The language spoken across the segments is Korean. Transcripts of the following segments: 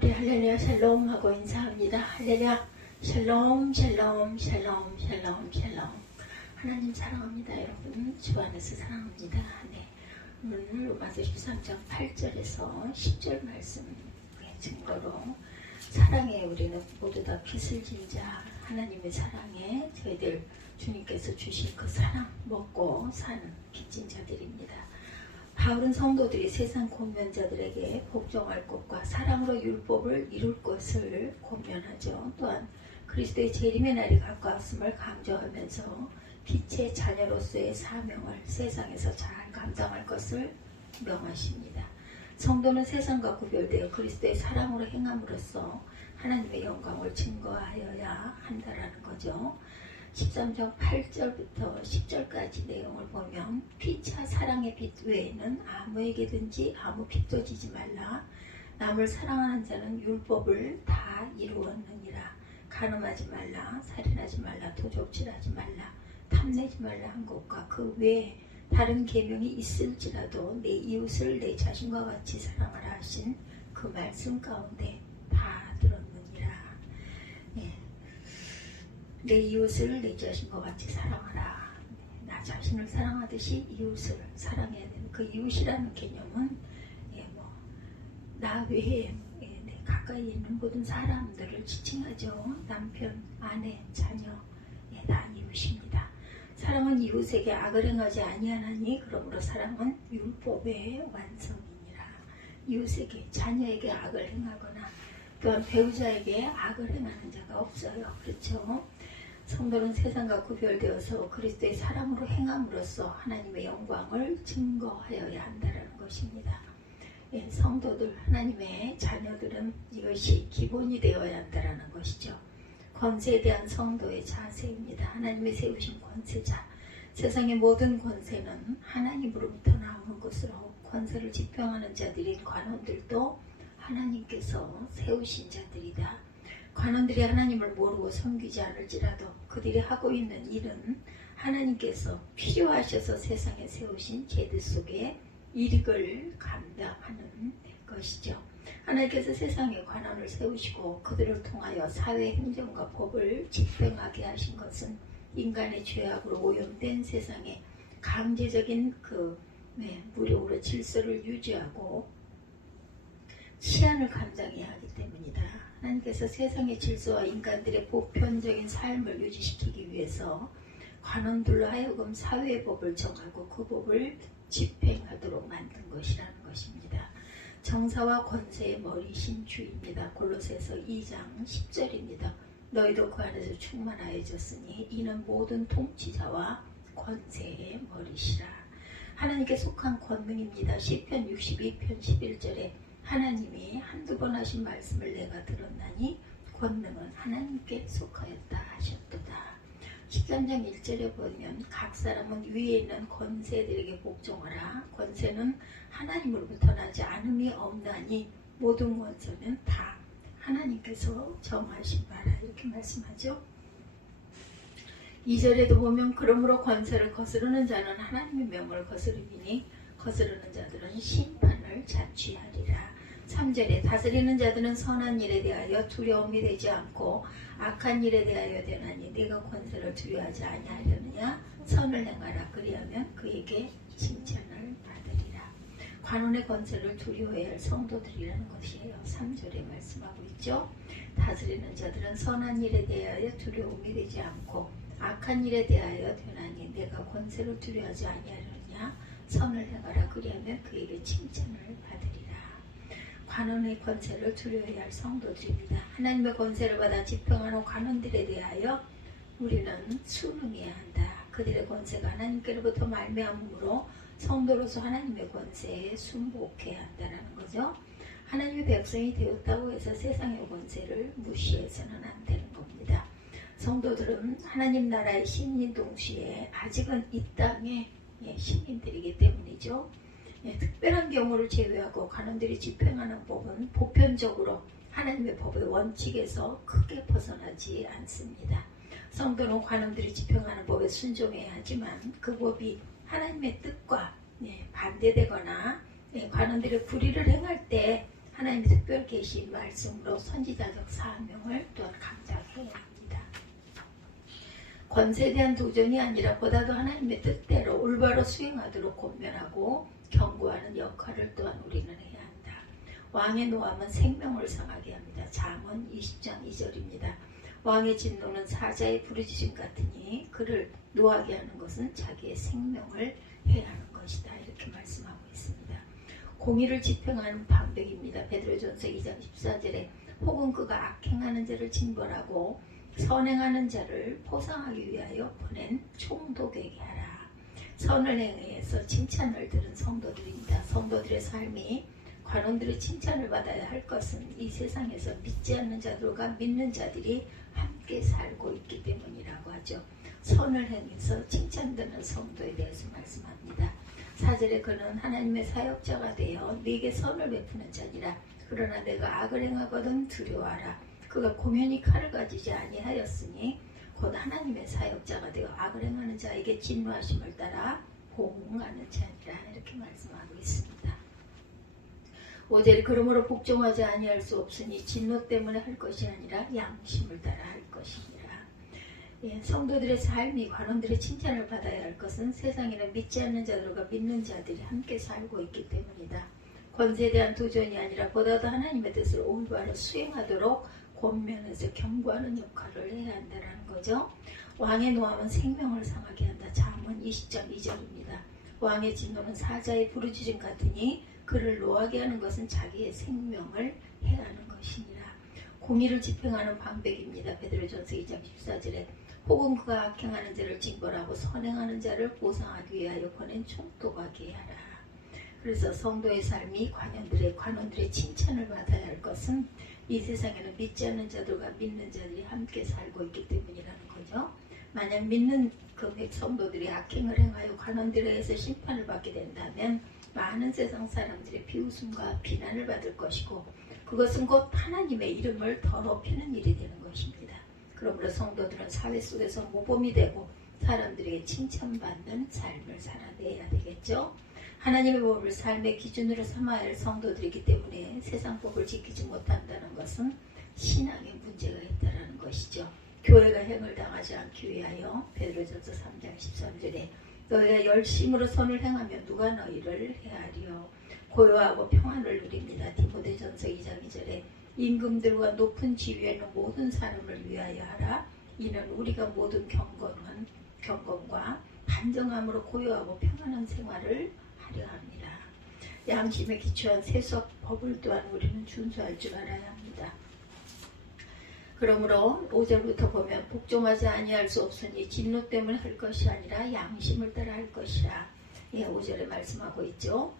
우리 할렐루야 샬롬 하고 인사합니다. 할렐루야 샬롬 샬롬 샬롬 샬롬 샬롬. 하나님 사랑합니다. 여러분 주 안에서 사랑합니다. 네. 오늘 로마서 13장 8절에서 10절 말씀 증거로 사랑에 우리는 모두 다 빚을 진 자, 하나님의 사랑에 저희들 주님께서 주신 그 사랑 먹고 사는 빚진 자들입니다. 바울은 성도들이 세상 권면자들에게 복종할 것과 사랑으로 율법을 이룰 것을 권면하죠. 또한 그리스도의 재림의 날이 가까웠음을 강조하면서 빛의 자녀로서의 사명을 세상에서 잘 감당할 것을 명하십니다. 성도는 세상과 구별되어 그리스도의 사랑으로 행함으로써 하나님의 영광을 증거하여야 한다라는 거죠. 13장 8절부터 10절까지 내용을 보면 피차 사랑의 빛 외에는 아무에게든지 아무 빚도 지지 말라. 남을 사랑하는 자는 율법을 다 이루었느니라. 간음하지 말라, 살인하지 말라, 도적질하지 말라, 탐내지 말라 한 것과 그 외에 다른 계명이 있을지라도 내 이웃을 내 자신과 같이 사랑하라 하신 그 말씀 가운데 다 들었느니라. 내 이웃을 내 자신과 같이 사랑하라. 나 자신을 사랑하듯이 이웃을 사랑해야 되는 그 이웃이라는 개념은 나 외에 내 가까이 있는 모든 사람들을 지칭하죠. 남편, 아내, 자녀 다 이웃입니다. 사랑은 이웃에게 악을 행하지 아니하나니 그러므로 사랑은 율법의 완성이니라. 이웃에게 자녀에게 악을 행하거나 또한 배우자에게 악을 행하는 자가 없어요. 그렇죠? 성도는 세상과 구별되어서 그리스도의 사랑으로 행함으로써 하나님의 영광을 증거하여야 한다는 것입니다. 성도들, 하나님의 자녀들은 이것이 기본이 되어야 한다는 것이죠. 권세에 대한 성도의 자세입니다. 하나님의 세우신 권세자. 세상의 모든 권세는 하나님으로부터 나오는 것으로 권세를 집행하는 자들인 관원들도 하나님께서 세우신 자들이다. 관원들이 하나님을 모르고 섬기지 않을지라도 그들이 하고 있는 일은 하나님께서 필요하셔서 세상에 세우신 제들 속에 일익을 감당하는 것이죠. 하나님께서 세상에 관원을 세우시고 그들을 통하여 사회 행정과 법을 집행하게 하신 것은 인간의 죄악으로 오염된 세상에 강제적인 무력으로 질서를 유지하고 치안을 감당해야 하기 때문이다. 하나님께서 세상의 질서와 인간들의 보편적인 삶을 유지시키기 위해서 관원들로 하여금 사회의 법을 정하고 그 법을 집행하도록 만든 것이라는 것입니다. 정사와 권세의 머리신 주입니다. 골로새서 2장 10절입니다. 너희도 그 안에서 충만하여졌으니 이는 모든 통치자와 권세의 머리시라. 하나님께 속한 권능입니다. 시편 62편 11절에 하나님이 한두 번 하신 말씀을 내가 들었나니 권능은 하나님께 속하였다 하셨도다. 13장 1절에 보면 각 사람은 위에 있는 권세들에게 복종하라. 권세는 하나님으로부터 나지 않음이 없나니 모든 권세는 다 하나님께서 정하신 바라. 이렇게 말씀하죠. 2절에도 보면 그러므로 권세를 거스르는 자는 하나님의 명을 거스르니 거스르는 자들은 심판을 자취하리라. 3절에 다스리는 자들은 선한 일에 대하여 두려움이 되지 않고 악한 일에 대하여 되나니 네가 권세를 두려워하지 아니하려느냐. 선을 행하라. 그리하면 그에게 칭찬을 받으리라. 관원의 권세를 두려워해야 할 성도들이라는 것이에요. 3절에 말씀하고 있죠. 다스리는 자들은 선한 일에 대하여 두려움이 되지 않고 악한 일에 대하여 되나니 내가 권세를 두려워하지 아니하려느냐. 선을 행하라. 그리하면 그에게 칭찬을 받으리라. 관원의 권세를 두려워해야 할 성도들입니다. 하나님의 권세를 받아 집행하는 관원들에 대하여 우리는 순응해야 한다. 그들의 권세가 하나님께로부터 말미암으므로 성도로서 하나님의 권세에 순복해야 한다는 거죠. 하나님의 백성이 되었다고 해서 세상의 권세를 무시해서는 안 되는 겁니다. 성도들은 하나님 나라의 시민인 동시에 아직은 이 땅의 시민들이기 때문이죠. 특별한 경우를 제외하고 관원들이 집행하는 법은 보편적으로 하나님의 법의 원칙에서 크게 벗어나지 않습니다. 성도는 관원들이 집행하는 법에 순종해야 하지만 그 법이 하나님의 뜻과 반대되거나 관원들의 불의를 행할 때 하나님의 특별 계신 말씀으로 선지자적 사명을 또한 감당해야 합니다. 권세에 대한 도전이 아니라 보다도 하나님의 뜻대로 올바로 수행하도록 권면하고 경고하는 역할을 또한 우리는 해야 한다. 왕의 노함은 생명을 상하게 합니다. 잠언 20장 2절입니다. 왕의 진노는 사자의 부르짖음 같으니 그를 노하게 하는 것은 자기의 생명을 해하는 것이다. 이렇게 말씀하고 있습니다. 공의를 집행하는 방백입니다. 베드로전서 2장 14절에 혹은 그가 악행하는 자를 징벌하고 선행하는 자를 보상하기 위하여 보낸 총독에게 하라. 선을 행해서 칭찬을 들은 성도들입니다. 성도들의 삶이 관원들의 칭찬을 받아야 할 것은 이 세상에서 믿지 않는 자들과 믿는 자들이 함께 살고 있기 때문이라고 하죠. 선을 행해서 칭찬되는 성도에 대해서 말씀합니다. 4절에 그는 하나님의 사역자가 되어 네게 선을 베푸는 자니라. 그러나 내가 악을 행하거든 두려워하라. 그가 공연히 칼을 가지지 아니하였으니 곧 하나님의 사역자가 되어 악을 행하는 자에게 진노하심을 따라 보응하는 자니라. 이렇게 말씀하고 있습니다. 5절에 그러므로 복종하지 아니할 수 없으니 진노 때문에 할 것이 아니라 양심을 따라 할 것이니라. 성도들의 삶이 관원들의 칭찬을 받아야 할 것은 세상에는 믿지 않는 자들과 믿는 자들이 함께 살고 있기 때문이다. 권세에 대한 도전이 아니라 보다도 하나님의 뜻을 올바로 수행하도록 권면해서 경고하는 역할을 해야 한다는 거죠. 왕의 노함은 생명을 상하게 한다. 잠언 20장 2절입니다. 왕의 진노는 사자의 부르짖음 같으니 그를 노하게 하는 것은 자기의 생명을 해하는 것이니라. 공의를 집행하는 방백입니다. 베드로전서 2장 14절에 혹은 그가 악행하는 자를 징벌하고 선행하는 자를 보상하기 위하여 보낸 총독하게 하라. 그래서 성도의 삶이 관원들의 칭찬을 받아야 할 것은 이 세상에는 믿지 않는 자들과 믿는 자들이 함께 살고 있기 때문이라는 거죠. 만약 믿는 그 성도들이 악행을 행하여 관원들에 의해서 심판을 받게 된다면 많은 세상 사람들의 비웃음과 비난을 받을 것이고 그것은 곧 하나님의 이름을 더럽히는 일이 되는 것입니다. 그러므로 성도들은 사회 속에서 모범이 되고 사람들에게 칭찬받는 삶을 살아내야 되겠죠. 하나님의 법을 삶의 기준으로 삼아야 할 성도들이기 때문에 세상 법을 지키지 못한다는 것은 신앙에 문제가 있다는 것이죠. 교회가 행을 당하지 않기 위하여 베드로전서 3장 13절에 너희가 열심으로 선을 행하면 누가 너희를 헤아리요. 고요하고 평안을 누립니다. 디모데전서 2장 2절에 임금들과 높은 지위에 있는 모든 사람을 위하여 하라. 이는 우리가 모든 경건과 단정함으로 고요하고 평안한 생활을 하려 합니다. 양심에 기초한 세속 법을 또한 우리는 준수할 줄 알아야 합니다. 그러므로 5절부터 보면 복종하지 아니할 수 없으니 진노 때문에 할 것이 아니라 양심을 따라 할 것이라. 5절에 말씀하고 있죠.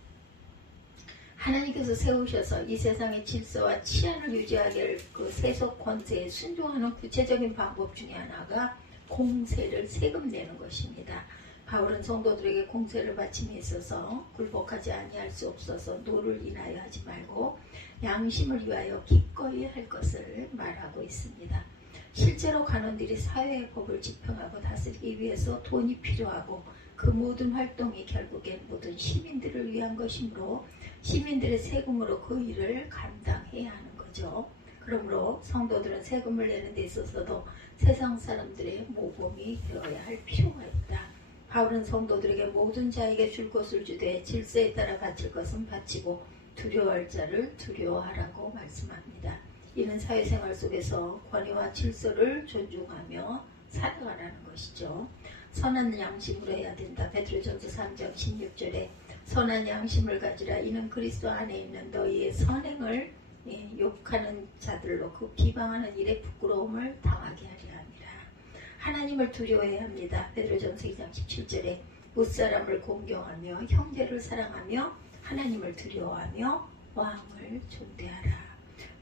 하나님께서 세우셔서 이 세상의 질서와 치안을 유지하게 할 그 세속 권세에 순종하는 구체적인 방법 중에 하나가 공세를 세금 내는 것입니다. 바울은 성도들에게 공세를 바침에 있어서 굴복하지 아니할 수 없어서 노를 인하여 하지 말고 양심을 위하여 기꺼이 할 것을 말하고 있습니다. 실제로 관원들이 사회의 법을 집행하고 다스리기 위해서 돈이 필요하고 그 모든 활동이 결국엔 모든 시민들을 위한 것이므로 시민들의 세금으로 그 일을 감당해야 하는 거죠. 그러므로 성도들은 세금을 내는 데 있어서도 세상 사람들의 모범이 되어야 할 필요가 있다. 바울은 성도들에게 모든 자에게 줄 것을 주되 질서에 따라 바칠 것은 바치고 두려워할 자를 두려워하라고 말씀합니다. 이는 사회생활 속에서 권위와 질서를 존중하며 살아가라는 것이죠. 선한 양심으로 해야 된다. 베드로전서 3장 16절에 선한 양심을 가지라. 이는 그리스도 안에 있는 너희의 선행을 욕하는 자들로 그 비방하는 일에 부끄러움을 당하게 하려 합니다. 하나님을 두려워해야 합니다. 베드로전서 2장 17절에 무사람을 공경하며 형제를 사랑하며 하나님을 두려워하며 왕을 존대하라.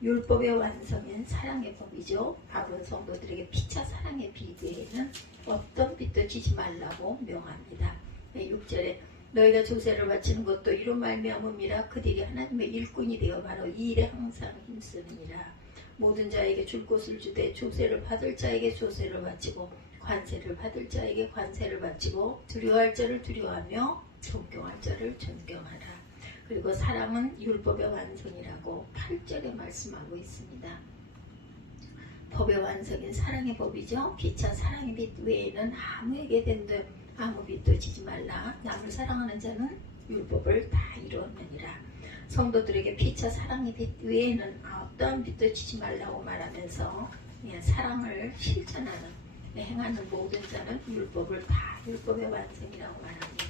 율법의 완성인 사랑의 법이죠. 바울은 성도들에게 피차 사랑의 비대에는 어떤 빛도 지지 말라고 명합니다. 6절에 너희가 조세를 바치는 것도 이로 말미암음이라. 그들이 하나님의 일꾼이 되어 바로 이 일에 항상 힘쓰느니라. 모든 자에게 줄 것을 주되 조세를 받을 자에게 조세를 바치고 관세를 받을 자에게 관세를 바치고 두려워할 자를 두려워하며 존경할 자를 존경하라. 그리고 사랑은 율법의 완성이라고 8절에 말씀하고 있습니다. 법의 완성인 사랑의 법이죠. 빛과 사랑의 빛 외에는 아무에게 된들 아무 빛도 지지 말라. 남을 사랑하는 자는 율법을 다 이루었느니라. 성도들에게 빛과 사랑의 빛 외에는 어떠한 빛도 지지 말라고 말하면서 사랑을 실천하는 행하는 모든 자는 율법을 다 율법의 완성이라고 말합니다.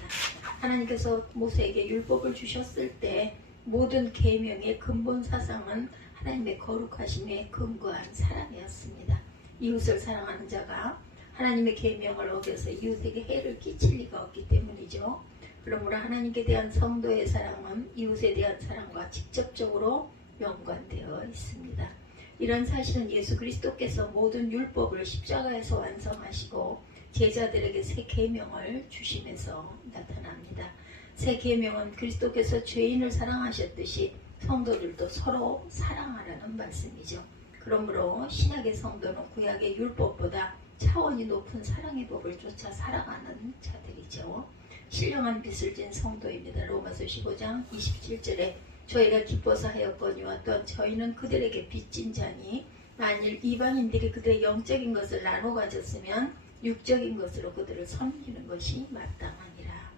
하나님께서 모세에게 율법을 주셨을 때 모든 계명의 근본 사상은 하나님의 거룩하심에 근거한 사랑이었습니다. 이웃을 사랑하는 자가 하나님의 계명을 어겨서 이웃에게 해를 끼칠 리가 없기 때문이죠. 그러므로 하나님께 대한 성도의 사랑은 이웃에 대한 사랑과 직접적으로 연관되어 있습니다. 이런 사실은 예수 그리스도께서 모든 율법을 십자가에서 완성하시고 제자들에게 새 계명을 주심에서 나타납니다. 새 계명은 그리스도께서 죄인을 사랑하셨듯이 성도들도 서로 사랑하라는 말씀이죠. 그러므로 신약의 성도는 구약의 율법보다 차원이 높은 사랑의 법을 쫓아 살아가는 자들이죠. 신령한 빛을 진 성도입니다. 로마서 15장 27절에 저희가 기뻐서 하였거니와 또한 저희는 그들에게 빚진 자니 만일 이방인들이 그들의 영적인 것을 나눠 가졌으면 육적인 것으로 그들을 섬기는 것이 마땅하니라.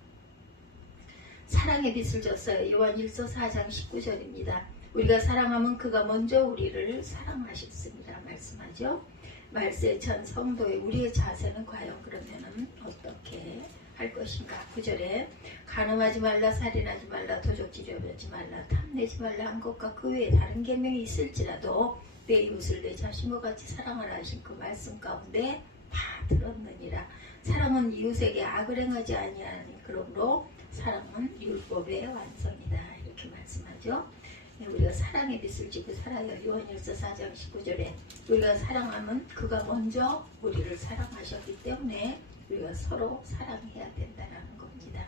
사랑의 빛을 줬어요. 요한 1서 4장 19절입니다. 우리가 사랑하면 그가 먼저 우리를 사랑하셨습니다. 말씀하죠. 말세에 전 성도의 우리의 자세는 과연 그러면은 어떻게 할 것인가. 9절에 간음하지 말라, 살인하지 말라, 도적질하지 말라, 탐내지 말라 한 것과 그 외에 다른 계명이 있을지라도 내 이웃을 내 자신과 같이 사랑하라 하신 그 말씀 가운데 다 들었느니라. 사랑은 이웃에게 악을 행하지 아니하니 그러므로 사랑은 율법의 완성이다. 이렇게 말씀하죠. 우리가 사랑의 빛을 지고 살아요. 요한일서 4장 19절에 우리가 사랑하면 그가 먼저 우리를 사랑하셨기 때문에 우리가 서로 사랑해야 된다는 겁니다.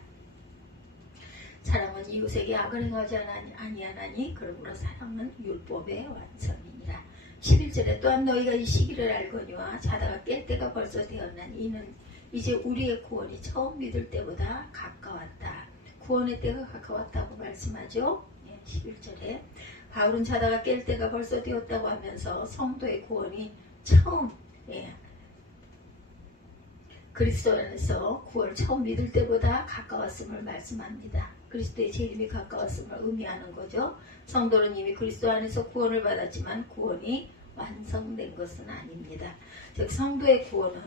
사랑은 이웃에게 악을 행하지 아니하나니 그러므로 사랑은 율법의 완성이니라. 11절에 또한 너희가 이 시기를 알거니와 자다가 깰 때가 벌써 되었나니 이는 이제 우리의 구원이 처음 믿을 때보다 가까웠다. 구원의 때가 가까웠다고 말씀하죠. 11절에 바울은 자다가 깰 때가 벌써 되었다고 하면서 성도의 구원이 처음 그리스도 안에서 구원을 처음 믿을 때보다 가까웠음을 말씀합니다. 그리스도의 재림이 가까웠음을 의미하는 거죠. 성도는 이미 그리스도 안에서 구원을 받았지만 구원이 완성된 것은 아닙니다. 즉 성도의 구원은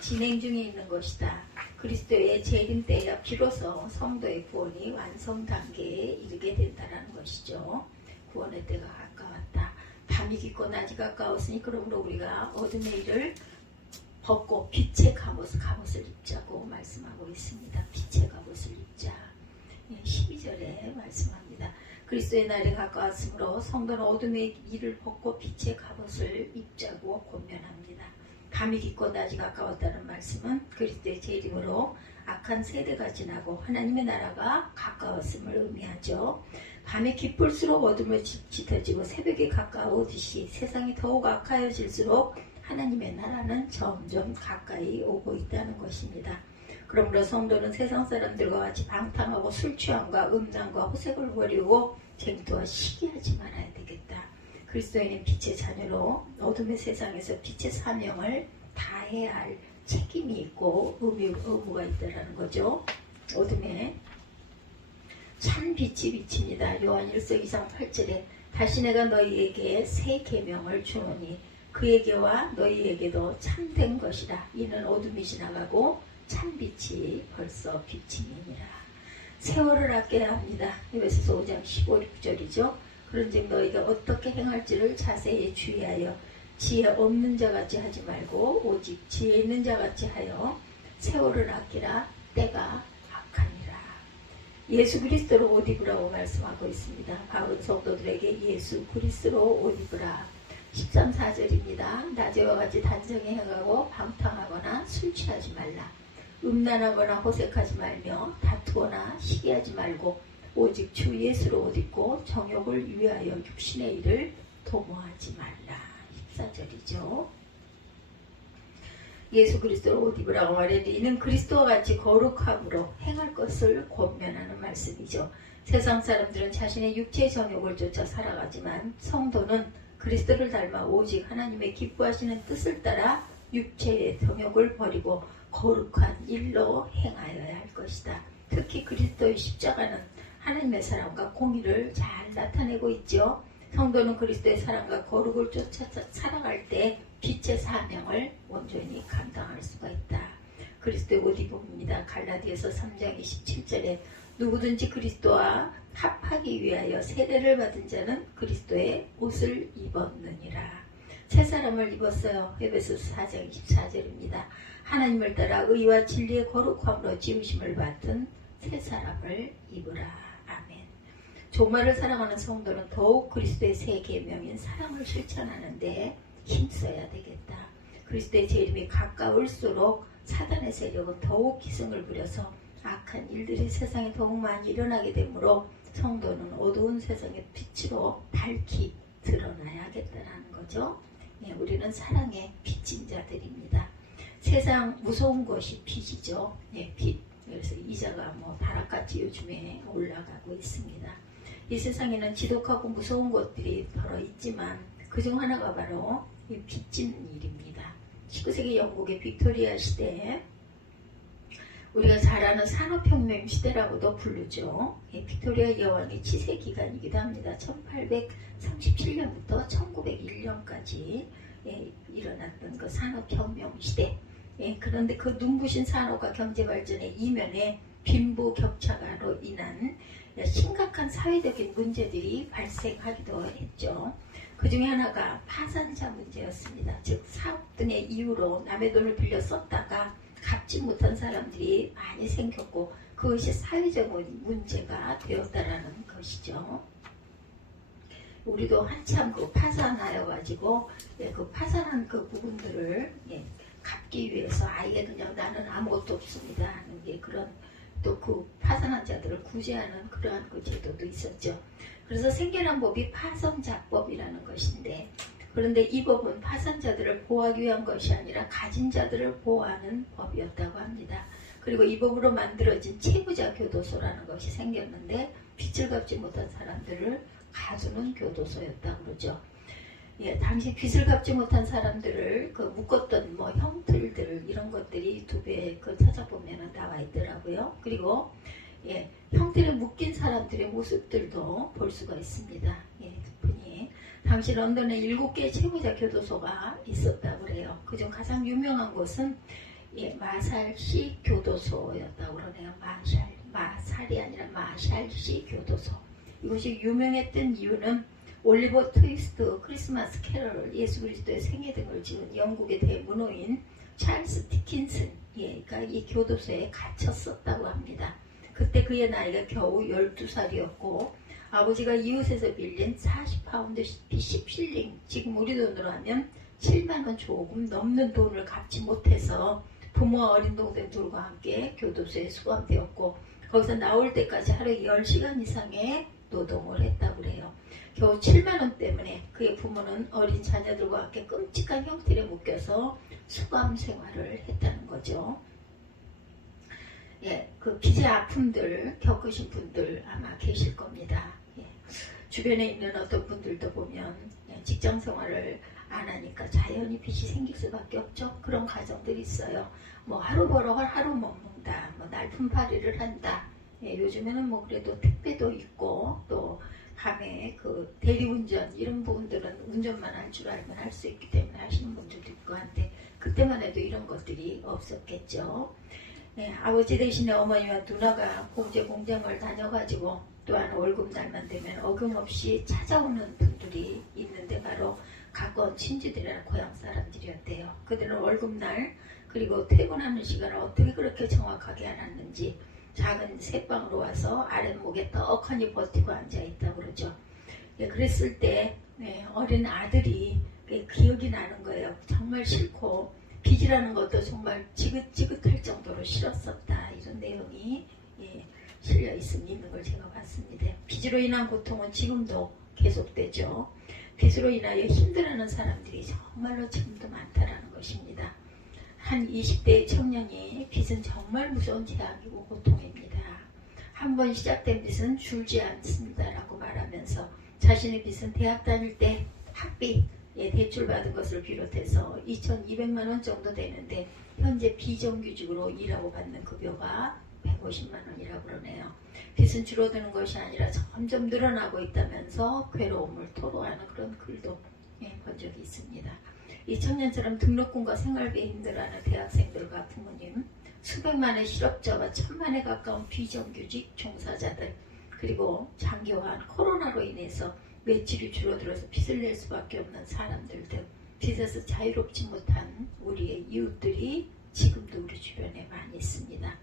진행 중에 있는 것이다. 그리스도의 재림 때야 비로소 성도의 구원이 완성 단계에 이르게 된다는 것이죠. 구원의 때가 가까웠다. 밤이 깊고 낮이 가까웠으니 그러므로 우리가 어둠의 일을 벗고 빛의 갑옷을 입자고 말씀하고 있습니다. 빛의 갑옷을 입자. 12절에 말씀합니다. 그리스도의 날이 가까웠으므로 성도는 어둠의 일을 벗고 빛의 갑옷을 입자고 권면합니다. 밤이 깊고 낮이 가까웠다는 말씀은 그리스도의 재림으로 악한 세대가 지나고 하나님의 나라가 가까웠음을 의미하죠. 밤이 깊을수록 어둠은 짙어지고 새벽이 가까워지시 세상이 더욱 악하여질수록 하나님의 나라는 점점 가까이 오고 있다는 것입니다. 그러므로 성도는 세상 사람들과 같이 방탕하고 술 취함과 음란과 호색을 버리고 쟁투와 시기하지 말아야 되겠다. 그리스도인은 빛의 자녀로 어둠의 세상에서 빛의 사명을 다해야 할 책임이 있고 의무가 있다는 거죠. 어둠에 참 빛이 비칩니다. 요한 1서 2장 8절에 다시 내가 너희에게 새 계명을 주노니 그에게와 너희에게도 참된 것이라. 이는 어둠이 지나가고 참빛이 벌써 비치니라. 세월을 아껴야 합니다. 에베소서 5장 15, 16절이죠. 그런즉 너희가 어떻게 행할지를 자세히 주의하여 지혜 없는 자같이 하지 말고 오직 지혜 있는 자같이 하여 세월을 아끼라. 때가 악하니라. 예수 그리스도로 옷 입으라고 말씀하고 있습니다. 바울은 성도들에게 예수 그리스도로 옷 입으라. 13, 4절입니다. 낮에와 같이 단정히 행하고 방탕하거나 술 취하지 말라. 음란하거나 호색하지 말며 다투거나 시기하지 말고 오직 주 예수로 옷 입고 정욕을 위하여 육신의 일을 도모하지 말라. 14절이죠. 예수 그리스도를 옷 입으라고 말했는데 이는 그리스도와 같이 거룩함으로 행할 것을 권면하는 말씀이죠. 세상 사람들은 자신의 육체의 정욕을 쫓아 살아가지만 성도는 그리스도를 닮아 오직 하나님의 기뻐하시는 뜻을 따라 육체의 정욕을 버리고 거룩한 일로 행하여야 할 것이다. 특히 그리스도의 십자가는 하나님의 사랑과 공의를 잘 나타내고 있죠. 성도는 그리스도의 사랑과 거룩을 쫓아 살아갈 때 빛의 사명을 온전히 감당할 수가 있다. 그리스도의 옷 입음입니다. 갈라디아서 3장 27절에 누구든지 그리스도와 합하기 위하여 세례를 받은 자는 그리스도의 옷을 입었느니라. 새 사람을 입었어요. 에베소서 4장 24절입니다. 하나님을 따라 의와 진리의 거룩함으로 지으심을 받은 새 사람을 입으라. 아멘. 종말을 사랑하는 성도는 더욱 그리스도의 새 계명인 사랑을 실천하는데 힘써야 되겠다. 그리스도의 재림이 가까울수록 사단의 세력은 더욱 기승을 부려서 악한 일들이 세상에 더욱 많이 일어나게 되므로 성도는 어두운 세상의 빛으로 밝히 드러나야겠다는 거죠. 예, 우리는 사랑의 빛인 자들입니다. 세상 무서운 것이 빛이죠. 예, 빛. 그래서 이자가 다락같이 요즘에 올라가고 있습니다. 이 세상에는 지독하고 무서운 것들이 더러 있지만 그중 하나가 바로 이 빚진 일입니다. 19세기 영국의 빅토리아 시대에 우리가 잘 아는 산업혁명 시대라고도 부르죠. 빅토리아 여왕의 치세 기간이기도 합니다. 1837년부터 1901년까지 일어났던 그 산업혁명 시대. 그런데 그 눈부신 산업과 경제발전의 이면에 빈부격차로 인한 심각한 사회적인 문제들이 발생하기도 했죠. 그 중에 하나가 파산자 문제였습니다. 즉 사업 등의 이유로 남의 돈을 빌려 썼다가 갚지 못한 사람들이 많이 생겼고 그것이 사회적 문제가 되었다라는 것이죠. 우리도 한참 그 파산하여가지고 그 파산한 그 부분들을 갚기 위해서 아예 그냥 나는 아무것도 없습니다 하는 게 그런 또 그 파산한 자들을 구제하는 그러한 그 제도도 있었죠. 그래서 생겨난 법이 파선자법이라는 것인데 그런데 이 법은 파산자들을 보호하기 위한 것이 아니라 가진 자들을 보호하는 법이었다고 합니다. 그리고 이 법으로 만들어진 채무자 교도소라는 것이 생겼는데 빚을 갚지 못한 사람들을 가두는 교도소였다고 그러죠. 당시 빚을 갚지 못한 사람들을 그 묶었던 형틀들 이런 것들이 유튜브에 찾아보면 나와 있더라고요. 그리고 형틀에 묶인 사람들의 모습들도 볼 수가 있습니다. 분이 당시 런던에 7개의 채무자 교도소가 있었다고 그래요. 그중 가장 유명한 곳은 마샬시 교도소였다고 그러네요. 마샬이 아니라 마샬시 교도소. 이곳이 유명했던 이유는 올리버 트위스트, 크리스마스 캐럴, 예수 그리스도의 생애 등을 지은 영국의 대문호인 찰스 디킨슨, 그러니까 이 교도소에 갇혔었다고 합니다. 그때 그의 나이가 겨우 12살이었고 아버지가 이웃에서 빌린 40파운드 10실링, 지금 우리 돈으로 하면 7만원 조금 넘는 돈을 갚지 못해서 부모와 어린 동생 둘과 함께 교도소에 수감되었고 거기서 나올 때까지 하루에 10시간 이상의 노동을 했다고 그래요. 겨우 7만원 때문에 그의 부모는 어린 자녀들과 함께 끔찍한 형틀에 묶여서 수감 생활을 했다는 거죠. 그 빚의 아픔들 겪으신 분들 아마 계실 겁니다. 주변에 있는 어떤 분들도 보면 직장 생활을 안 하니까 자연히 빚이 생길 수밖에 없죠. 그런 가정들이 있어요. 하루 벌어 하루 먹는다, 날품팔이를 한다. 요즘에는 그래도 택배도 있고 또 밤에 그 대리운전 이런 부분들은 운전만 할 줄 알면 할 수 있기 때문에 하시는 분들도 있고 한데 그때만 해도 이런 것들이 없었겠죠. 아버지 대신에 어머니와 누나가 봉제 공장을 다녀가지고 또한 월급날만 되면 어김없이 찾아오는 분들이 있는데 바로 가까운 친지들이나 고향 사람들이었대요. 그들은 월급날 그리고 퇴근하는 시간을 어떻게 그렇게 정확하게 알았는지 작은 새방으로 와서 아랫목에 떡하니 버티고 앉아있다고 그러죠. 그랬을 때 어린 아들이 기억이 나는 거예요. 정말 싫고 빚이라는 것도 정말 지긋지긋할 정도로 싫었었다. 이런 내용이 실려 있는 걸 제가 봤습니다. 빚으로 인한 고통은 지금도 계속되죠. 빚으로 인하여 힘들어하는 사람들이 정말로 지금도 많다라는 것입니다. 한 20대의 청년이 빚은 정말 무서운 재앙이고 고통입니다. 한번 시작된 빚은 줄지 않습니다 라고 말하면서 자신의 빚은 대학 다닐 때 학비에 대출받은 것을 비롯해서 2,200만 원 정도 되는데 현재 비정규직으로 일하고 받는 급여가 150만 원이라고 그러네요. 빚은 줄어드는 것이 아니라 점점 늘어나고 있다면서 괴로움을 토로하는 그런 글도 본 적이 있습니다. 이 청년처럼 등록금과 생활비에 힘들어하는 대학생들과 부모님, 수백만의 실업자와 천만에 가까운 비정규직 종사자들, 그리고 장기화한 코로나로 인해서 매출이 줄어들어서 빚을 낼 수밖에 없는 사람들 등 빚에서 자유롭지 못한 우리의 이웃들이 지금도 우리 주변에 많이 있습니다.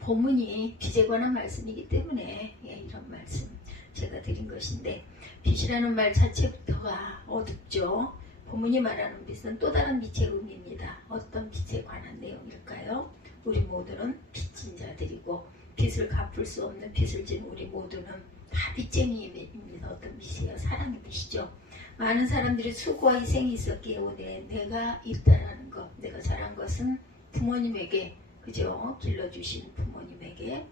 본문이 빚에 관한 말씀이기 때문에 이런 말씀 제가 드린 것인데, 빚이라는 말 자체부터가 어둡죠. 본문이 말하는 빚은 또 다른 빚의 의미입니다. 어떤 빚에 관한 내용일까요? 우리 모두는 빚진 자들이고 빚을 갚을 수 없는 빚을 진 우리 모두는 다 빚쟁이입니다. 어떤 빚이에요? 사랑의 빚이죠. 많은 사람들이 수고와 희생이 있었기에 오늘 내가 있다라는 것, 내가 잘한 것은 부모님에게, 그죠? 길러주신 부모님에게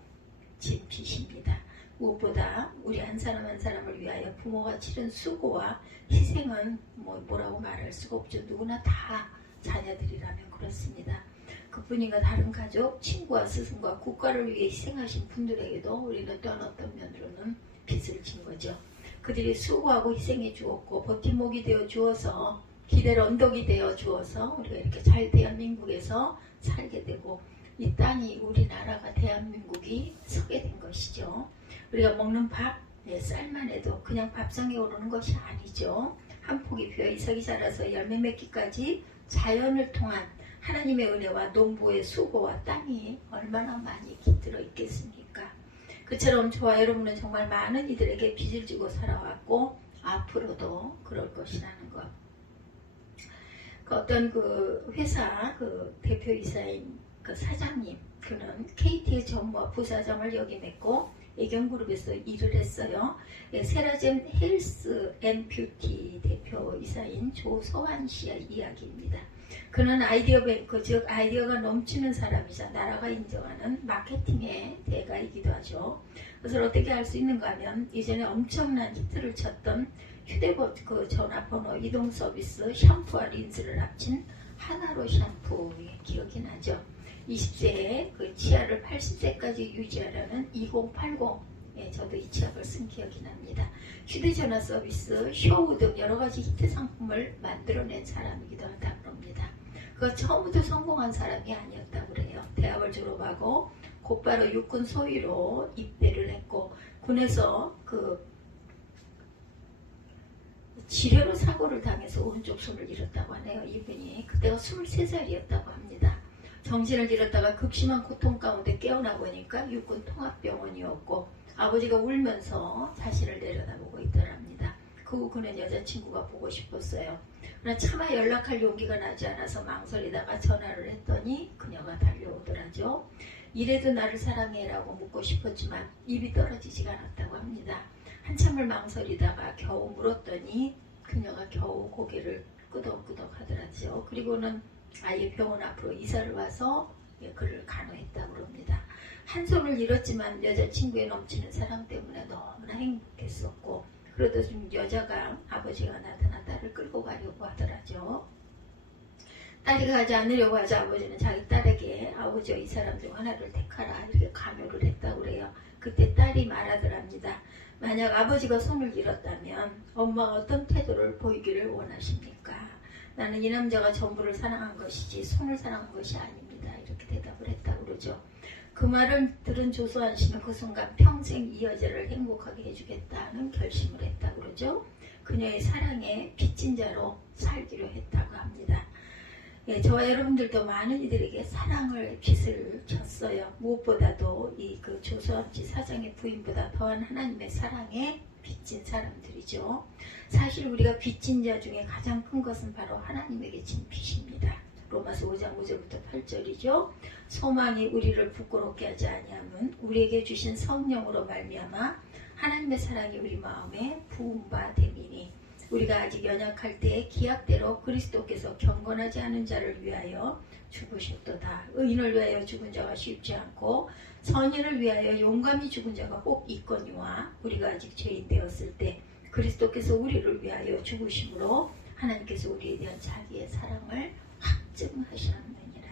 진 빚입니다. 무엇보다 우리 한 사람 한 사람을 위하여 부모가 치른 수고와 희생은 뭐라고 말할 수가 없죠. 누구나 다 자녀들이라면 그렇습니다. 그뿐인가 다른 가족, 친구와 스승과 국가를 위해 희생하신 분들에게도 우리는 또한 어떤 면으로는 빚을 진 거죠. 그들이 수고하고 희생해 주었고 버팀목이 되어 주어서, 기댈 언덕이 되어 주어서 우리가 이렇게 잘 대한민국에서 살게 되고 이 땅이, 우리나라가, 대한민국이 서게 된 것이죠. 우리가 먹는 밥, 쌀만 해도 그냥 밥상에 오르는 것이 아니죠. 한 폭이 비어 이삭이 자라서 열매 맺기까지 자연을 통한 하나님의 은혜와 농부의 수고와 땅이 얼마나 많이 깃들어 있겠습니까? 그처럼 저와 여러분은 정말 많은 이들에게 빚을 지고 살아왔고 앞으로도 그럴 것이라는 것. 어떤 그 회사 대표이사인 그 사장님, 그는 KT의 전무와 부사장을 역임했고 애경그룹에서 일을 했어요. 세라젬 헬스 앤 뷰티 대표이사인 조서환 씨의 이야기입니다. 그는 아이디어 뱅크, 즉 아이디어가 넘치는 사람이자 나라가 인정하는 마케팅의 대가이기도 하죠. 그것을 어떻게 할 수 있는가 하면 이전에 엄청난 히트를 쳤던 휴대폰 전화번호 이동 서비스 샴푸와 린스를 합친 하나로 샴푸의 기억이 나죠. 20세에 그 치아를 80세까지 유지하려는 2080, 저도 이 치약을 쓴 기억이 납니다. 휴대전화 서비스, 쇼우 등 여러가지 히트 상품을 만들어낸 사람이기도 하다고 합니다. 그가 처음부터 성공한 사람이 아니었다고 그래요. 대학을 졸업하고 곧바로 육군 소위로 입대를 했고 군에서 지뢰로 사고를 당해서 오른쪽 손을 잃었다고 하네요. 이분이 그때가 23살이었다고 합니다. 정신을 잃었다가 극심한 고통 가운데 깨어나 보니까 육군 통합병원이었고 아버지가 울면서 자신을 내려다보고 있더랍니다. 그 후 그는 여자친구가 보고 싶었어요. 그러나 차마 연락할 용기가 나지 않아서 망설이다가 전화를 했더니 그녀가 달려오더라죠. 이래도 나를 사랑해라고 묻고 싶었지만 입이 떨어지지가 않았다고 합니다. 한참을 망설이다가 겨우 물었더니 그녀가 겨우 고개를 끄덕끄덕 하더라죠. 그리고는 아예 병원 앞으로 이사를 와서 그를 간호했다고 합니다. 한 손을 잃었지만 여자친구의 넘치는 사랑 때문에 너무나 행복했었고, 그러다 좀 여자가 아버지가 나타나 딸을 끌고 가려고 하더라죠. 딸이 가지 않으려고 하자 아버지는 자기 딸에게 아버지와 이 사람 중 하나를 택하라 이렇게 강요를 했다고 그래요. 그때 딸이 말하더랍니다. 만약 아버지가 손을 잃었다면 엄마가 어떤 태도를 보이기를 원하십니까? 나는 이 남자가 전부를 사랑한 것이지 손을 사랑한 것이 아닙니다. 이렇게 대답을 했다고 그러죠. 그 말을 들은 조소환 씨는 그 순간 평생 이 여자를 행복하게 해주겠다는 결심을 했다고 그러죠. 그녀의 사랑에 빚진 자로 살기로 했다고 합니다. 저와 여러분들도 많은 이들에게 사랑을 빚을 졌어요. 무엇보다도 그 조소환 씨 사장의 부인보다 더한 하나님의 사랑에 빚진 사람들이죠. 사실 우리가 빚진 자 중에 가장 큰 것은 바로 하나님에게 진 빚입니다. 로마서 5장 5절부터 8절이죠. 소망이 우리를 부끄럽게 하지 아니하면 우리에게 주신 성령으로 말미암아 하나님의 사랑이 우리 마음에 부은 바 됨이니 우리가 아직 연약할 때에 기약대로 그리스도께서 경건하지 않은 자를 위하여 죽으셨도다. 의인을 위하여 죽은 자가 쉽지 않고 선인을 위하여 용감히 죽은 자가 꼭 있거니와 우리가 아직 죄인 되었을 때 그리스도께서 우리를 위하여 죽으심으로 하나님께서 우리에 대한 자기의 사랑을 확증하셨느니라.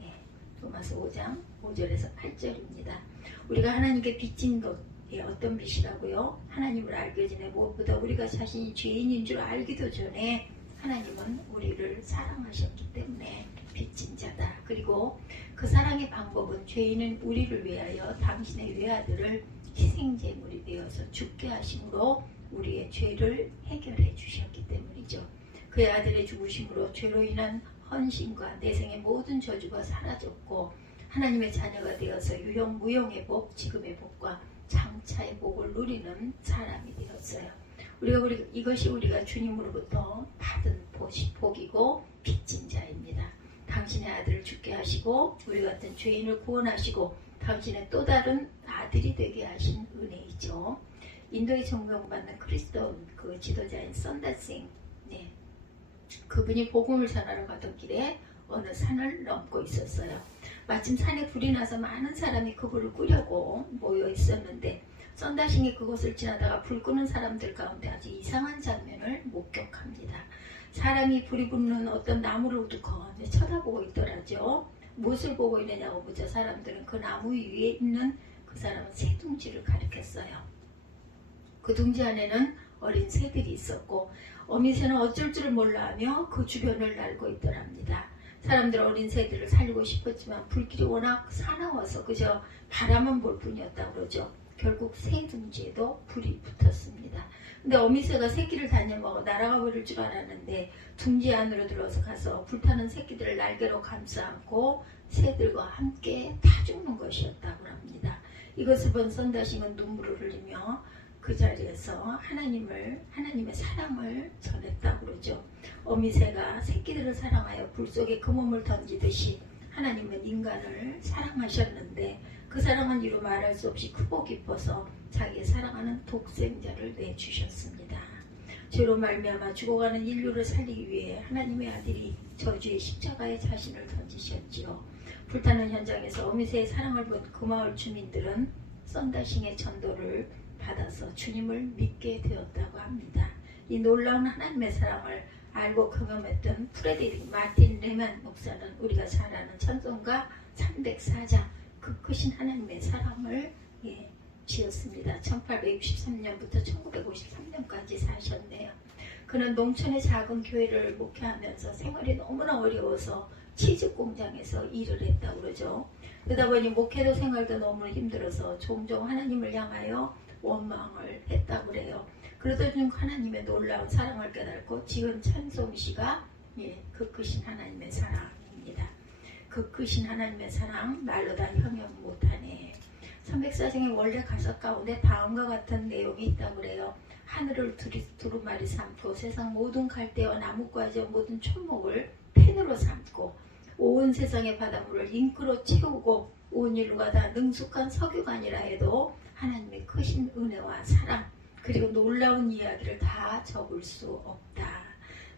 네, 로마서 5장 5절에서 8절입니다. 우리가 하나님께 빚진 것이 어떤 빚이라고요? 하나님을 알기 전에 무엇보다 우리가 자신이 죄인인 줄 알기도 전에 하나님은 우리를 사랑하셨기 때문에 빚진 자다. 그리고 그 사랑의 방법은 죄인은 우리를 위하여 당신의 외아들을 희생제물이 되어서 죽게 하심으로 우리의 죄를 해결해 주셨기 때문이죠. 그의 아들의 죽으심으로 죄로 인한 헌신과 내생의 모든 저주가 사라졌고 하나님의 자녀가 되어서 유형 무형의 복, 지금의 복과 장차의 복을 누리는 사람이 되었어요. 이것이 우리가 주님으로부터 받은 복이고 빚진 자입니다. 당신의 아들을 죽게 하시고 우리 같은 죄인을 구원하시고 당신의 또 다른 아들이 되게 하신 은혜이죠. 인도에 존경받는 그리스도 그 지도자인 선다싱, 네, 그분이 복음을 전하러 가던 길에 어느 산을 넘고 있었어요. 마침 산에 불이 나서 많은 사람이 그불을 끄려고 모여 있었는데 선다싱이 그곳을 지나다가 불 끄는 사람들 가운데 아주 이상한 장면을 목격합니다. 사람이 불이 붙는 어떤 나무를 우두커 쳐다보고 있더라죠. 무엇을 보고 있느냐고 묻자 사람들은 그 나무 위에 있는 그 사람은 새 둥지를 가리켰어요. 그 둥지 안에는 어린 새들이 있었고 어미새는 어쩔 줄을 몰라 하며 그 주변을 날고 있더랍니다. 사람들은 어린 새들을 살리고 싶었지만 불길이 워낙 사나워서 그저 바라만 볼 뿐이었다고 그러죠. 결국 새 둥지에도 불이 붙었습니다. 근데 어미새가 새끼를 다녀먹어 날아가 버릴 줄 알았는데 둥지 안으로 들어서 가서 불타는 새끼들을 날개로 감싸 안고 새들과 함께 다 죽는 것이었다고 합니다. 이것을 본 선다싱은 눈물을 흘리며 그 자리에서 하나님의 사랑을 전했다고 그러죠. 어미새가 새끼들을 사랑하여 불 속에 그 몸을 던지듯이 하나님은 인간을 사랑하셨는데 그 사랑은 이루 말할 수 없이 크고 깊어서 자기의 사랑하는 독생자를 내주셨습니다. 죄로 말미암아 죽어가는 인류를 살리기 위해 하나님의 아들이 저주의 십자가에 자신을 던지셨지요. 불타는 현장에서 어미새의 사랑을 본 그 마을 주민들은 선다싱의 전도를 받아서 주님을 믿게 되었다고 합니다. 이 놀라운 하나님의 사랑을 알고 경험했던 프레데릭 마틴 레만 목사는 우리가 잘 아는 찬송가 304장 그 크신 하나님의 사랑을 지었습니다. 1863년부터 1953년까지 사셨네요. 그는 농촌의 작은 교회를 목회하면서 생활이 너무나 어려워서 치즈 공장에서 일을 했다고 그러죠. 그러다 보니 목회도 생활도 너무 힘들어서 종종 하나님을 향하여 원망을 했다고 그래요. 그러던 중 하나님의 놀라운 사랑을 깨닫고 지은 찬송시가 그 크신 하나님의 사랑입니다. 그 크신 하나님의 사랑 말로 다 형용 못하네. 304장의 원래 가사 가운데 다음과 같은 내용이 있다고 그래요. 하늘을 두루마리 삼고 세상 모든 갈대와 나뭇가지와 모든 초목을 펜으로 삼고 온 세상의 바닷물을 잉크로 채우고 온 인류가 다 능숙한 석유관이라 해도 하나님의 크신 은혜와 사랑 그리고 놀라운 이야기를 다 적을 수 없다.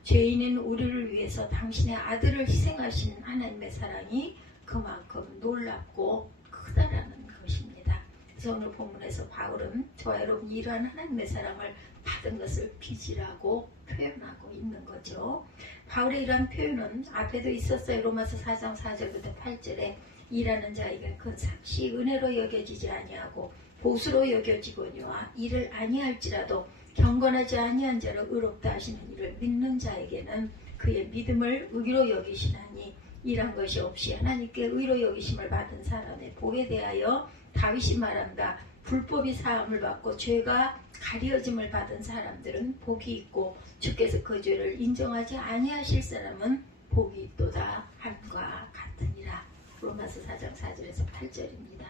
죄인인 우리를 위해서 당신의 아들을 희생하신 하나님의 사랑이 그만큼 놀랍고 크다라는 것입니다. 그래서 오늘 본문에서 바울은 저와 여러분이 이러한 하나님의 사랑을 받은 것을 빚이라고 표현하고 있는 거죠. 바울의 이러한 표현은 앞에도 있었어요. 로마서 4장 4절부터 8절에 일하는 자에게 그 삭시 은혜로 여겨지지 아니하고 보수로 여겨지거니와 이를 아니할지라도 경건하지 아니한 자를 의롭다 하시는 이를 믿는 자에게는 그의 믿음을 의로 여기시나니 이란 것이 없이 하나님께 의로 여기심을 받은 사람의 복에 대하여 다윗이 말한다. 불법이 사함을 받고 죄가 가려짐을 받은 사람들은 복이 있고 주께서 그 죄를 인정하지 아니하실 사람은 복이 있도다 함과 같으니라. 로마서 4장 4절에서 8절입니다.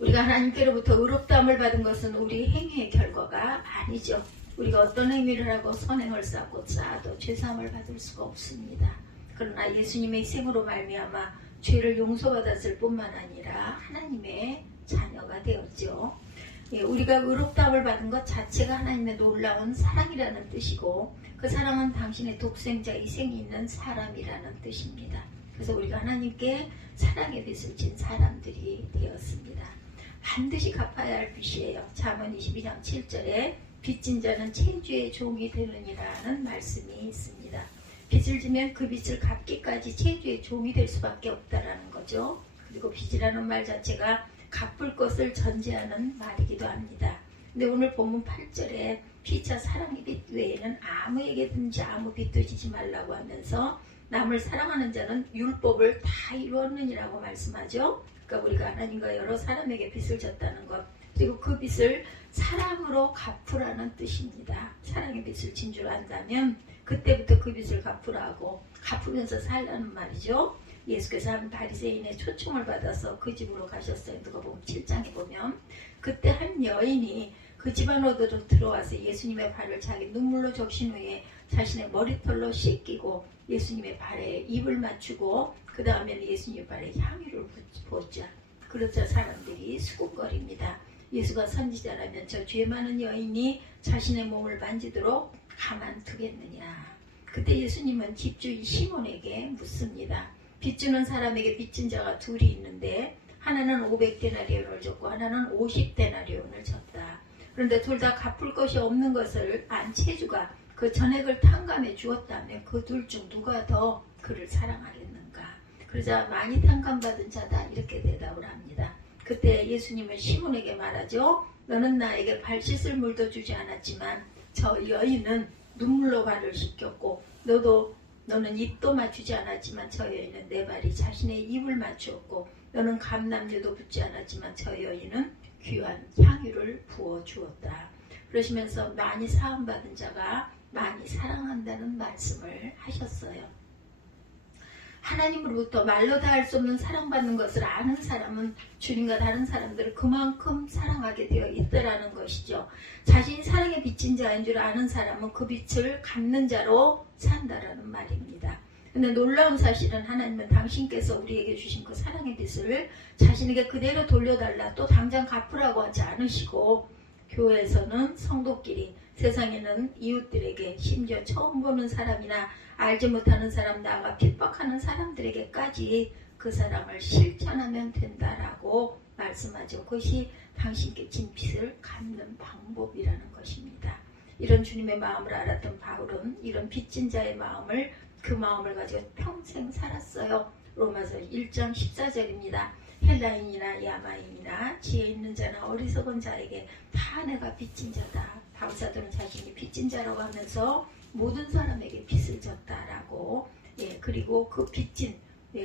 우리가 하나님께로부터 의롭다함을 받은 것은 우리 행위의 결과가 아니죠. 우리가 어떤 행위를 하고 선행을 쌓아도 죄사함을 받을 수가 없습니다. 그러나 예수님의 희생으로 말미암아 죄를 용서받았을 뿐만 아니라 하나님의 자녀가 되었죠. 우리가 의롭다함을 받은 것 자체가 하나님의 놀라운 사랑이라는 뜻이고 그 사랑은 당신의 독생자 희생이 있는 사람이라는 뜻입니다. 그래서 우리가 하나님께 사랑의 빚을 진 사람들이 되었습니다. 반드시 갚아야 할 빚이에요. 잠언 22장 7절에 빚진 자는 체주의 종이 되느니라는 말씀이 있습니다. 빚을 지면 그 빚을 갚기까지 체주의 종이 될 수밖에 없다라는 거죠. 그리고 빚이라는 말 자체가 갚을 것을 전제하는 말이기도 합니다. 근데 오늘 본문 8절에 피차 사랑의 빚 외에는 아무에게든지 아무 빚도 지지 말라고 하면서 남을 사랑하는 자는 율법을 다 이루었느니라고 말씀하죠. 그러니까 우리가 하나님과 여러 사람에게 빚을 졌다는 것, 그리고 그 빚을 사랑으로 갚으라는 뜻입니다. 사랑의 빚을 진 줄 안다면 그때부터 그 빚을 갚으라고, 갚으면서 살라는 말이죠. 예수께서 한 바리새인의 초청을 받아서 그 집으로 가셨어요. 누가복음 7장에 보면 그때 한 여인이 그 집 안으로 들어와서 예수님의 발을 자기 눈물로 적신 후에 자신의 머리털로 씻기고 예수님의 발에 입을 맞추고 그 다음에는 예수님의 발에 향유를 부었죠. 그러자 사람들이 수군거립니다. 예수가 선지자라면 저 죄 많은 여인이 자신의 몸을 만지도록 가만두겠느냐. 그때 예수님은 집주인 시몬에게 묻습니다. 빚주는 사람에게 빚진 자가 둘이 있는데 하나는 500데나리온을 줬고 하나는 50데나리온을 줬다. 그런데 둘 다 갚을 것이 없는 것을 안 체주가 그 전액을 탕감해 주었다면 그 둘 중 누가 더 그를 사랑하겠는가. 그러자 많이 탕감받은 자다 이렇게 대답을 합니다. 그때 예수님은 시몬에게 말하죠. 너는 나에게 발 씻을 물도 주지 않았지만 저 여인은 눈물로 발을 씻겼고 너는 입도 맞추지 않았지만 저 여인은 내 발이 자신의 입을 맞추었고 너는 감람유도 붓지 않았지만 저 여인은 귀한 향유를 부어주었다. 그러시면서 많이 사함받은 자가 많이 사랑한다는 말씀을 하셨어요. 하나님으로부터 말로 다 할 수 없는 사랑받는 것을 아는 사람은 주님과 다른 사람들을 그만큼 사랑하게 되어 있다라는 것이죠. 자신이 사랑에 빚진 자인 줄 아는 사람은 그 빚을 갚는 자로 산다라는 말입니다. 근데 놀라운 사실은 하나님은 당신께서 우리에게 주신 그 사랑의 빚을 자신에게 그대로 돌려달라 또 당장 갚으라고 하지 않으시고 교회에서는 성도끼리 세상에는 이웃들에게 심지어 처음 보는 사람이나 알지 못하는 사람 나아가 핍박하는 사람들에게까지 그 사랑을 실천하면 된다라고 말씀하죠. 그것이 당신께 진 빚을 갚는 방법이라는 것입니다. 이런 주님의 마음을 알았던 바울은 이런 빚진 자의 그 마음을 가지고 평생 살았어요. 로마서 1장 14절입니다. 헬라인이나 야마인이나 지혜 있는 자나 어리석은 자에게 다 내가 빚진 자다. 바울사도는 자신이 빚진 자라고 하면서 모든 사람에게 빚을 졌다라고 그리고 그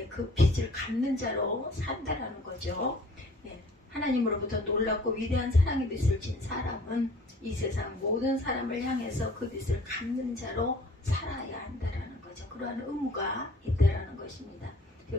그 빚을 갚는 자로 산다라는 거죠. 하나님으로부터 놀랍고 위대한 사랑의 빚을 진 사람은 이 세상 모든 사람을 향해서 그 빚을 갚는 자로 살아야 한다라는 거죠. 그러한 의무가 있다라는 것입니다.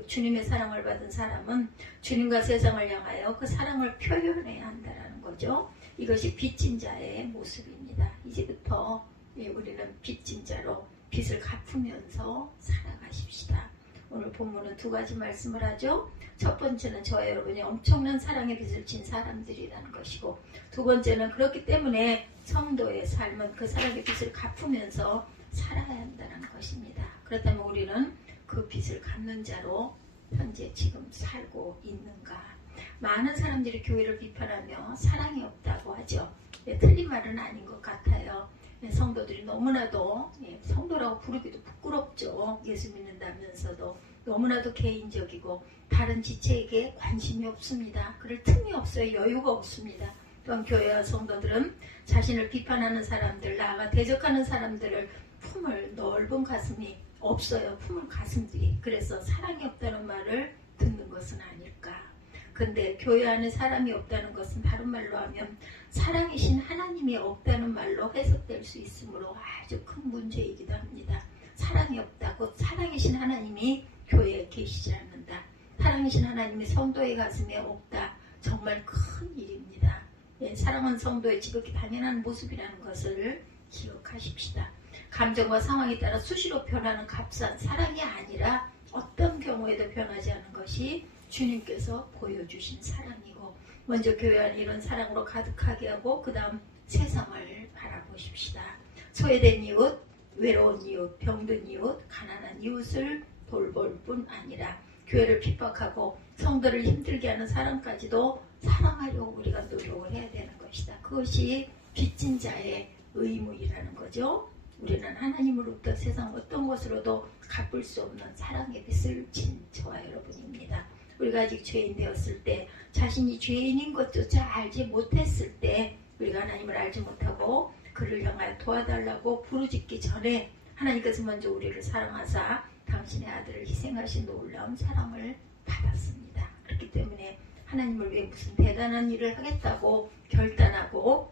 주님의 사랑을 받은 사람은 주님과 세상을 향하여 그 사랑을 표현해야 한다라는 거죠. 이것이 빚진 자의 모습입니다. 이제부터 우리는 빚진 자로 빚을 갚으면서 살아가십시다. 오늘 본문은 두 가지 말씀을 하죠. 첫 번째는 저와 여러분이 엄청난 사랑의 빚을 진 사람들이라는 것이고 두 번째는 그렇기 때문에 성도의 삶은 그 사랑의 빚을 갚으면서 살아야 한다는 것입니다. 그렇다면 우리는 그 빚을 갚는 자로 현재 지금 살고 있는가. 많은 사람들이 교회를 비판하며 사랑이 없다고 하죠. 틀린 말은 아닌 것 같아요. 성도들이 너무나도 성도라고 부르기도 부끄럽죠. 예수 믿는다면서도 너무나도 개인적이고 다른 지체에게 관심이 없습니다. 그럴 틈이 없어요. 여유가 없습니다. 또한 교회와 성도들은 자신을 비판하는 사람들, 나아가 대적하는 사람들을 품을 넓은 가슴이 없어요. 품을 가슴들이. 그래서 사랑이 없다는 말을 듣는 것은 아닐까. 근데 교회 안에 사람이 없다는 것은 다른 말로 하면 사랑이신 하나님이 없다는 말로 해석될 수 있으므로 아주 큰 문제이기도 합니다. 사랑이 없다고 사랑이신 하나님이 교회에 계시지 않는다. 사랑이신 하나님이 성도의 가슴에 없다. 정말 큰 일입니다. 사랑은 성도의 지극히 당연한 모습이라는 것을 기억하십시다. 감정과 상황에 따라 수시로 변하는 값싼 사랑이 아니라 어떤 경우에도 변하지 않는 것이 주님께서 보여주신 사랑이고 먼저 교회 안에 이런 사랑으로 가득하게 하고 그 다음 세상을 바라보십시다. 소외된 이웃, 외로운 이웃, 병든 이웃, 가난한 이웃을 돌볼 뿐 아니라 교회를 핍박하고 성도를 힘들게 하는 사람까지도 사랑하려고 우리가 노력을 해야 되는 것이다. 그것이 빚진 자의 의무이라는 거죠. 우리는 하나님으로부터 세상 어떤 것으로도 갚을 수 없는 사랑의 빚을 진 저와 여러분입니다. 우리가 아직 죄인 되었을 때, 자신이 죄인인 것조차 알지 못했을 때, 우리가 하나님을 알지 못하고 그를 향하여 도와달라고 부르짖기 전에 하나님께서 먼저 우리를 사랑하사 당신의 아들을 희생하신 놀라운 사랑을 받았습니다. 그렇기 때문에 하나님을 위해 무슨 대단한 일을 하겠다고 결단하고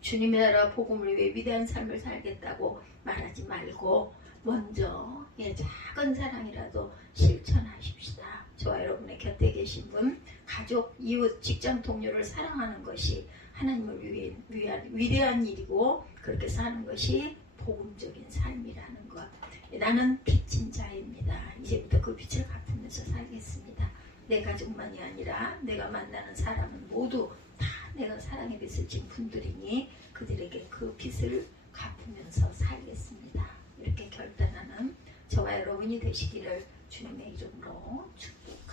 주님의 나라 복음을 위해 위대한 삶을 살겠다고 말하지 말고 먼저 작은 사랑이라도 실천하십시다. 저와 여러분의 곁에 계신 분, 가족, 이웃, 직장 동료를 사랑하는 것이 하나님을 위한 위대한 일이고 그렇게 사는 것이 복음적인 삶이라는 것. 나는 빚진 자입니다. 이제부터 그 빚을 갚으면서 살겠습니다. 내 가족만이 아니라 내가 만나는 사람은 모두 다 내가 사랑의 빚을 진 분들이니 그들에게 그 빚을 갚으면서 살겠습니다. 이렇게 결단하는 저와 여러분이 되시기를 주님의 이름으로 축복합니다.